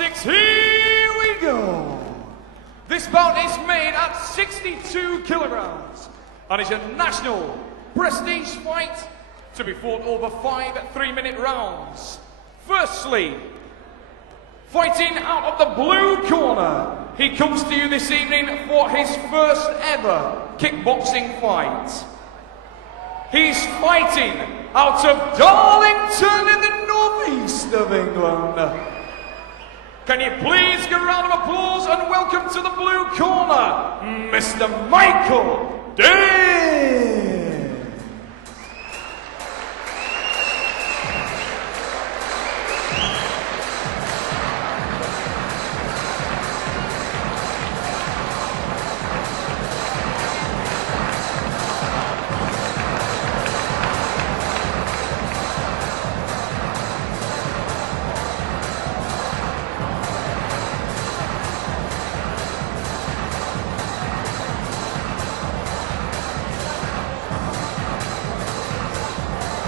6, here we go. This bout is made at 62 kilograms and is a national prestige fight to be fought over 5 3-minute rounds. Firstly, fighting out of the blue corner, he comes to you this evening for his first ever kickboxing fight. He's fighting out of Darlington in the northeast of England. Can you please give a round of applause and welcome to the blue corner, Mr. Michael Dix.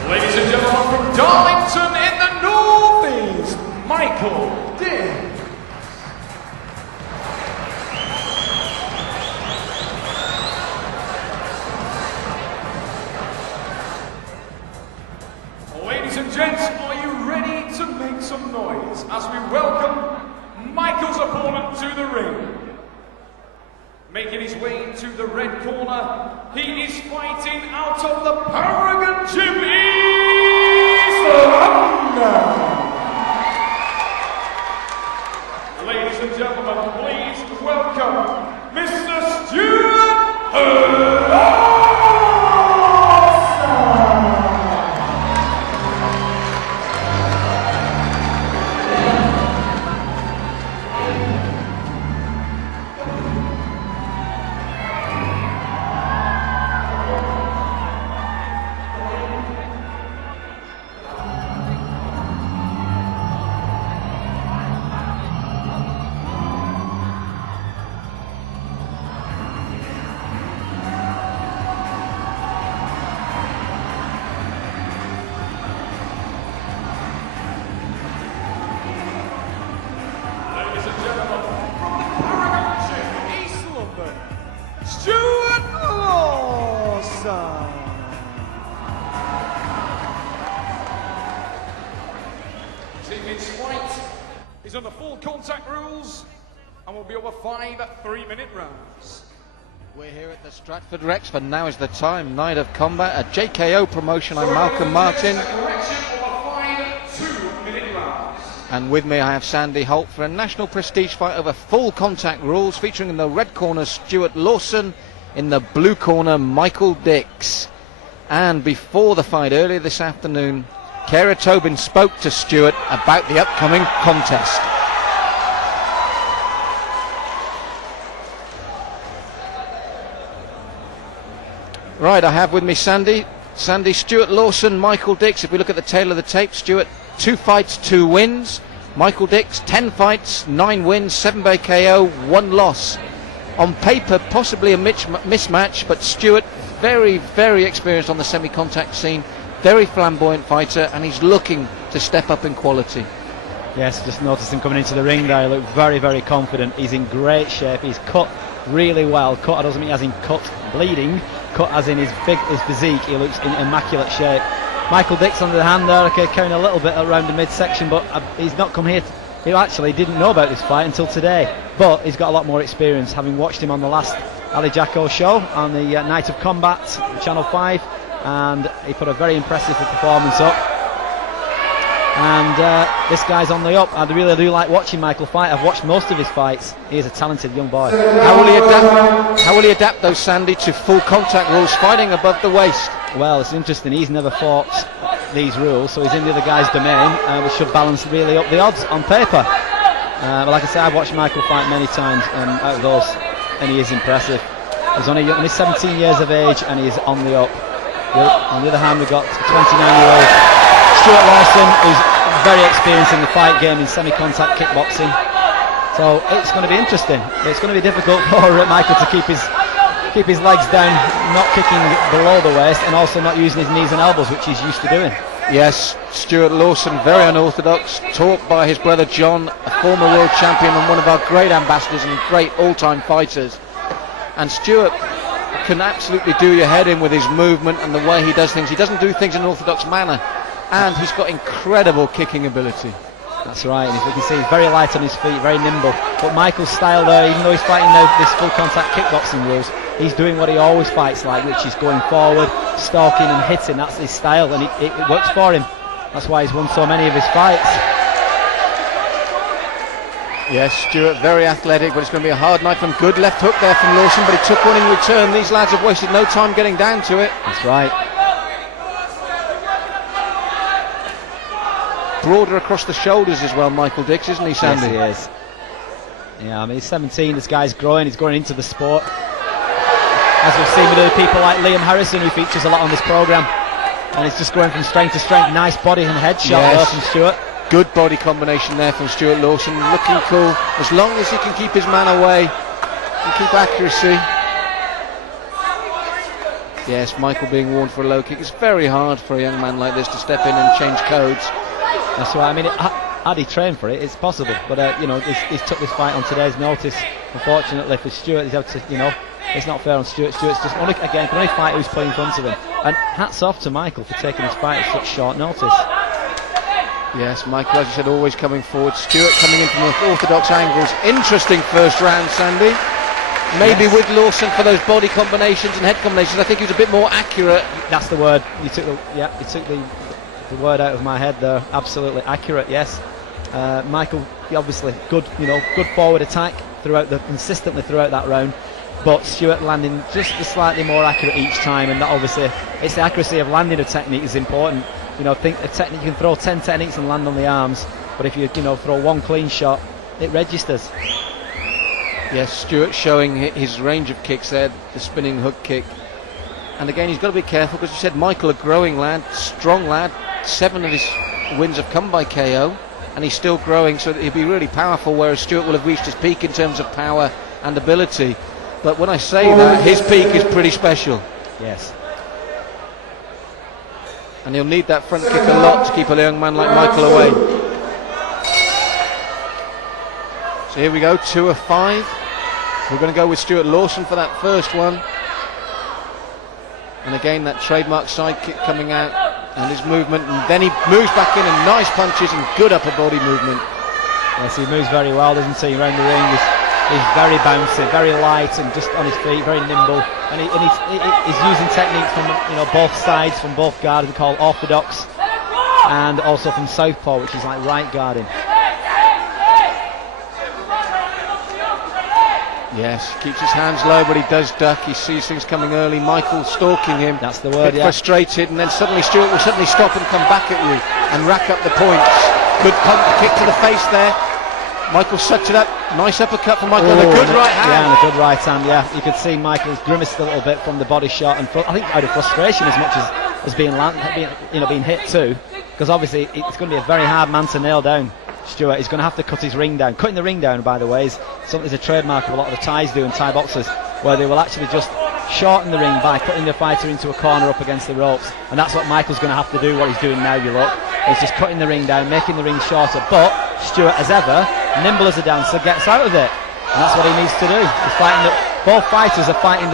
Ladies and gentlemen, from Darlington in the northeast, Michael Dix. Ladies and gents, are you ready to make some noise as we welcome Michael's opponent to the ring? Making his way into the red corner, he is fighting out of the Paragon Gym East London. Ladies and gentlemen, please welcome Mr. Stuart Lawson. Stuart Lawson. This evening's fight is under full contact rules and will be over 5 3-minute rounds. We're here at the Stratford Rex for Now Is the Time, Night of Combat, a JKO promotion. I'm Malcolm Martin. And with me I have Sandy Holt for a national prestige fight over full contact rules, featuring in the red corner Stuart Lawson, in the blue corner Michael Dix. And before the fight earlier this afternoon, Cara Tobin spoke to Stuart about the upcoming contest. Right, I have with me Sandy, Stuart Lawson, Michael Dix. If we look at the tail of the tape, Stuart, 2 fights, 2 wins. Michael Dix, 10 fights, 9 wins, 7 by KO, 1 loss. On paper, possibly a mismatch, but Stuart, very, very experienced on the semi-contact scene, very flamboyant fighter, and he's looking to step up in quality. Yes, just noticed him coming into the ring there. He looked very, very confident. He's in great shape. He's cut really well. Cut doesn't mean as in cut bleeding. Cut as in his physique. He looks in immaculate shape. Michael Dix on the other hand there, okay, carrying a little bit around the midsection, but he's not come here. He actually didn't know about this fight until today, but he's got a lot more experience, having watched him on the last Ali Jacko show on the Night of Combat, Channel 5, and he put a very impressive performance up. And this guy's on the up. I really do like watching Michael fight. I've watched most of his fights. He is a talented young boy. How will he adapt those, Sandy, to full contact rules, fighting above the waist? Well, it's interesting. He's never fought these rules, so he's in the other guy's domain, which should balance really up the odds on paper. But like I said, I've watched Michael fight many times out of those, and he is impressive. He's only 17 years of age, and he's on the up. On the other hand, we've got 29-year-old Stuart Lawson, who's very experienced in the fight game in semi-contact kickboxing. So it's going to be interesting. It's going to be difficult for Michael to keep his legs down, not kicking below the waist, and also not using his knees and elbows, which he's used to doing. Yes, Stuart Lawson, very unorthodox, taught by his brother John, a former world champion and one of our great ambassadors and great all-time fighters. And Stuart can absolutely do your head in with his movement and the way he does things. He doesn't do things in an orthodox manner, and he's got incredible kicking ability. That's right, and as we can see, he's very light on his feet, very nimble. But Michael's style there, even though he's fighting now this full contact kickboxing rules, he's doing what he always fights like, which is going forward, stalking and hitting. That's his style, and it works for him. That's why he's won so many of his fights. Yes, Stuart very athletic, but it's going to be a hard night from good left hook there from Lawson, but he took one in return. These lads have wasted no time getting down to it. That's right. Broader across the shoulders as well, Michael Dix, isn't he, Sandy? Yes, he is. Yeah, I mean, he's 17, this guy's growing, he's going into the sport. As we've seen with other people like Liam Harrison, who features a lot on this programme. And he's just going from strength to strength. Nice body and head shot there from Stuart. Good body combination there from Stuart Lawson, looking cool. As long as he can keep his man away and keep accuracy. Yes, Michael being warned for a low kick. It's very hard for a young man like this to step in and change codes. That's right. I mean, had he trained for it, it's possible. But you know, he's took this fight on today's notice. Unfortunately for Stuart, he's had to, you know, it's not fair on Stuart. Stuart's just only fight who's playing in front of him. And hats off to Michael for taking his fight at such short notice. Yes, Michael, as you said, always coming forward. Stuart coming in from orthodox angles. Interesting first round, Sandy. Maybe with Lawson for those body combinations and head combinations, I think he was a bit more accurate. That's the word. You took the word out of my head there. Absolutely accurate. Yes. Michael, obviously good forward attack consistently throughout that round. But Stuart landing just slightly more accurate each time, and that obviously it's the accuracy of landing a technique is important. You know, think a technique, you can throw 10 techniques and land on the arms, but if you throw one clean shot, it registers. Yes, Stuart showing his range of kicks there, the spinning hook kick. And again, he's got to be careful because you said Michael, a growing lad, strong lad. 7 of his wins have come by KO, and he's still growing, so he'll be really powerful, whereas Stuart will have reached his peak in terms of power and ability. But when I say that, his peak is pretty special. Yes. And he'll need that front kick a lot to keep a young man like Michael away. So here we go, 2 of 5. We're going to go with Stuart Lawson for that first one. And again, that trademark side kick coming out, and his movement, and then he moves back in, and nice punches and good upper body movement. Yes, he moves very well, doesn't he, around the ring. He's very bouncy, very light, and just on his feet, very nimble. And he's using techniques from both sides, from both guards, we call orthodox, and also from southpaw, which is like right guarding. Yes, keeps his hands low, but he does duck. He sees things coming early. Michael stalking him. That's the word, yeah. Frustrated, and then suddenly Stuart will suddenly stop and come back at you and rack up the points. Good pump, kick to the face there. Michael sucked it up. Nice uppercut from Michael, and a good right hand. Yeah, and a good right hand, yeah. You could see Michael's grimaced a little bit from the body shot, and I think out of frustration as much as being hit too, because obviously it's going to be a very hard man to nail down. Stuart is going to have to cut his ring down. Cutting the ring down, by the way, is a trademark of a lot of the Thais do and Thai boxers, where they will actually just shorten the ring by putting the fighter into a corner up against the ropes, and that's what Michael's going to have to do. What he's doing now, you look, he's just cutting the ring down, making the ring shorter. But Stuart, as ever, nimble as a dancer, gets out of it, and that's what he needs to do. He's fighting both fighters are fighting